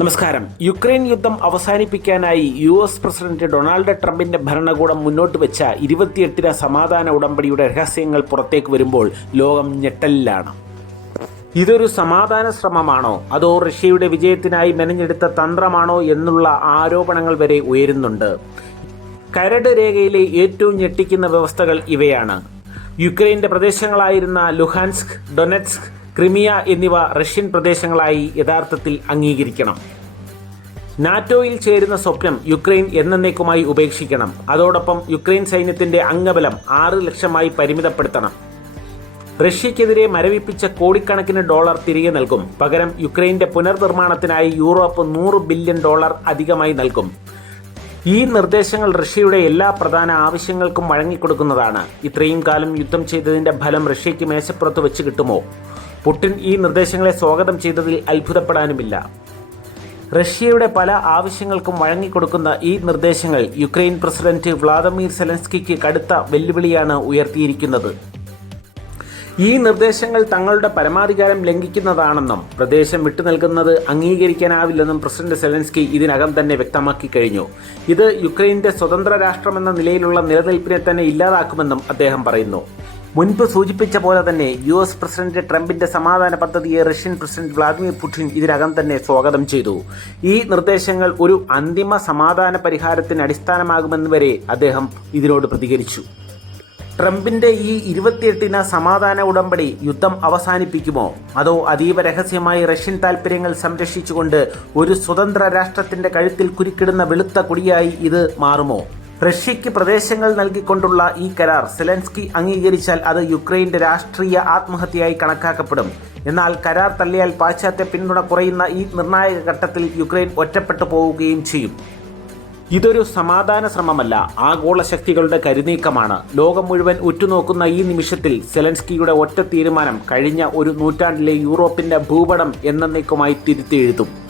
നമസ്കാരം. യുക്രൈൻ യുദ്ധം അവസാനിപ്പിക്കാനായി യു എസ് പ്രസിഡന്റ് ഡൊണാൾഡ് ട്രംപിന്റെ ഭരണകൂടം മുന്നോട്ട് വെച്ച ഇരുപത്തിയെട്ടിന് സമാധാന ഉടമ്പടിയുടെ രഹസ്യങ്ങൾ പുറത്തേക്ക് വരുമ്പോൾ ലോകം ഞെട്ടലിലാണ്. ഇതൊരു സമാധാന ശ്രമമാണോ? അതോ റഷ്യയുടെ വിജയത്തിനായി മെനഞ്ഞെടുത്ത തന്ത്രമാണോ എന്നുള്ള ആരോപണങ്ങൾ വരെ ഉയരുന്നുണ്ട്. കരട് രേഖയിലെ ഏറ്റവും ഞെട്ടിക്കുന്ന വ്യവസ്ഥകൾ ഇവയാണ്. യുക്രൈന്റെ പ്രദേശങ്ങളായിരുന്ന ലുഹാൻസ്ക് ഡൊനെറ്റ്സ്ക് ക്രിമിയ എന്നിവ റഷ്യൻ പ്രദേശങ്ങളായി യഥാർത്ഥത്തിൽ അംഗീകരിക്കണം. നാറ്റോയിൽ ചേരുന്ന സ്വപ്നം യുക്രൈൻ എന്നേക്കുമായി ഉപേക്ഷിക്കണം. അതോടൊപ്പം യുക്രൈൻ സൈന്യത്തിന്റെ അംഗബലം ആറ് ലക്ഷമായി പരിമിതപ്പെടുത്തണം. റഷ്യക്കെതിരെ മരവിപ്പിച്ച കോടിക്കണക്കിന് ഡോളർ തിരികെ നൽകും. പകരം യുക്രൈന്റെ പുനർനിർമ്മാണത്തിനായി യൂറോപ്പ് നൂറ് ബില്യൺ ഡോളർ അധികമായി നൽകും. ഈ നിർദ്ദേശങ്ങൾ റഷ്യയുടെ എല്ലാ പ്രധാന ആവശ്യങ്ങൾക്കും വഴങ്ങിക്കൊടുക്കുന്നതാണ്. ഇത്രയും കാലം യുദ്ധം ചെയ്തതിന്റെ ഫലം റഷ്യയ്ക്ക് മേശപ്പുറത്ത് വെച്ച് കിട്ടുമോ? പുടിൻ ഈ നിർദ്ദേശങ്ങളെ സ്വാഗതം ചെയ്തതിൽ അത്ഭുതപ്പെടാനുമില്ല. റഷ്യയുടെ പല ആവശ്യങ്ങൾക്കും വഴങ്ങിക്കൊടുക്കുന്ന ഈ നിർദ്ദേശങ്ങൾ യുക്രൈൻ പ്രസിഡന്റ് വ്ളാദിമിർ സെലൻസ്കിക്ക് കടുത്ത വെല്ലുവിളിയാണ് ഉയർത്തിയിരിക്കുന്നത്. ഈ നിർദ്ദേശങ്ങൾ തങ്ങളുടെ പരമാധികാരം ലംഘിക്കുന്നതാണെന്നും പ്രദേശം വിട്ടു നൽകുന്നത് അംഗീകരിക്കാനാവില്ലെന്നും പ്രസിഡന്റ് സെലൻസ്കി ഇതിനകം തന്നെ വ്യക്തമാക്കി കഴിഞ്ഞു. ഇത് യുക്രൈന്റെ സ്വതന്ത്ര രാഷ്ട്രമെന്ന നിലയിലുള്ള നിലനിൽപ്പിനെ തന്നെ ഇല്ലാതാക്കുമെന്നും അദ്ദേഹം പറയുന്നു. മുൻപ് സൂചിപ്പിച്ച പോലെ തന്നെ യു എസ് പ്രസിഡന്റ് ട്രംപിന്റെ സമാധാന പദ്ധതിയെ റഷ്യൻ പ്രസിഡന്റ് വ്ളാദിമിർ പുടിൻ ഇതിനകം തന്നെ സ്വാഗതം ചെയ്തു. ഈ നിർദ്ദേശങ്ങൾ ഒരു അന്തിമ സമാധാന പരിഹാരത്തിന് അടിസ്ഥാനമാകുമെന്ന് വരെ അദ്ദേഹം ഇതിനോട് പ്രതികരിച്ചു. ട്രംപിന്റെ ഈ ഇരുപത്തിയെട്ടിന് സമാധാന ഉടമ്പടി യുദ്ധം അവസാനിപ്പിക്കുമോ? അതോ അതീവ രഹസ്യമായി റഷ്യൻ താൽപ്പര്യങ്ങൾ സംരക്ഷിച്ചുകൊണ്ട് ഒരു സ്വതന്ത്ര രാഷ്ട്രത്തിന്റെ കഴുത്തിൽ കുരുക്കിടുന്ന വെളുത്ത കൊടിയായി ഇത് മാറുമോ? റഷ്യയ്ക്ക് പ്രദേശങ്ങൾ നൽകിക്കൊണ്ടുള്ള ഈ കരാർ സെലൻസ്കി അംഗീകരിച്ചാൽ അത് യുക്രൈന്റെ രാഷ്ട്രീയ ആത്മഹത്യയായി കണക്കാക്കപ്പെടും. എന്നാൽ കരാർ തള്ളിയാൽ പാശ്ചാത്യ പിന്തുണ കുറയുന്ന ഈ നിർണായക ഘട്ടത്തിൽ യുക്രൈൻ ഒറ്റപ്പെട്ടു പോവുകയും ചെയ്യും. ഇതൊരു സമാധാന ശ്രമമല്ല ആഗോള ശക്തികളുടെ കരുനീക്കമാണ്. ലോകം മുഴുവൻ ഉറ്റുനോക്കുന്ന ഈ നിമിഷത്തിൽ സെലൻസ്കിയുടെ ഒറ്റ തീരുമാനം കഴിഞ്ഞ ഒരു നൂറ്റാണ്ടിലെ യൂറോപ്പിന്റെ ഭൂപടം എന്നേക്കുമായി തിരുത്തി എഴുതും.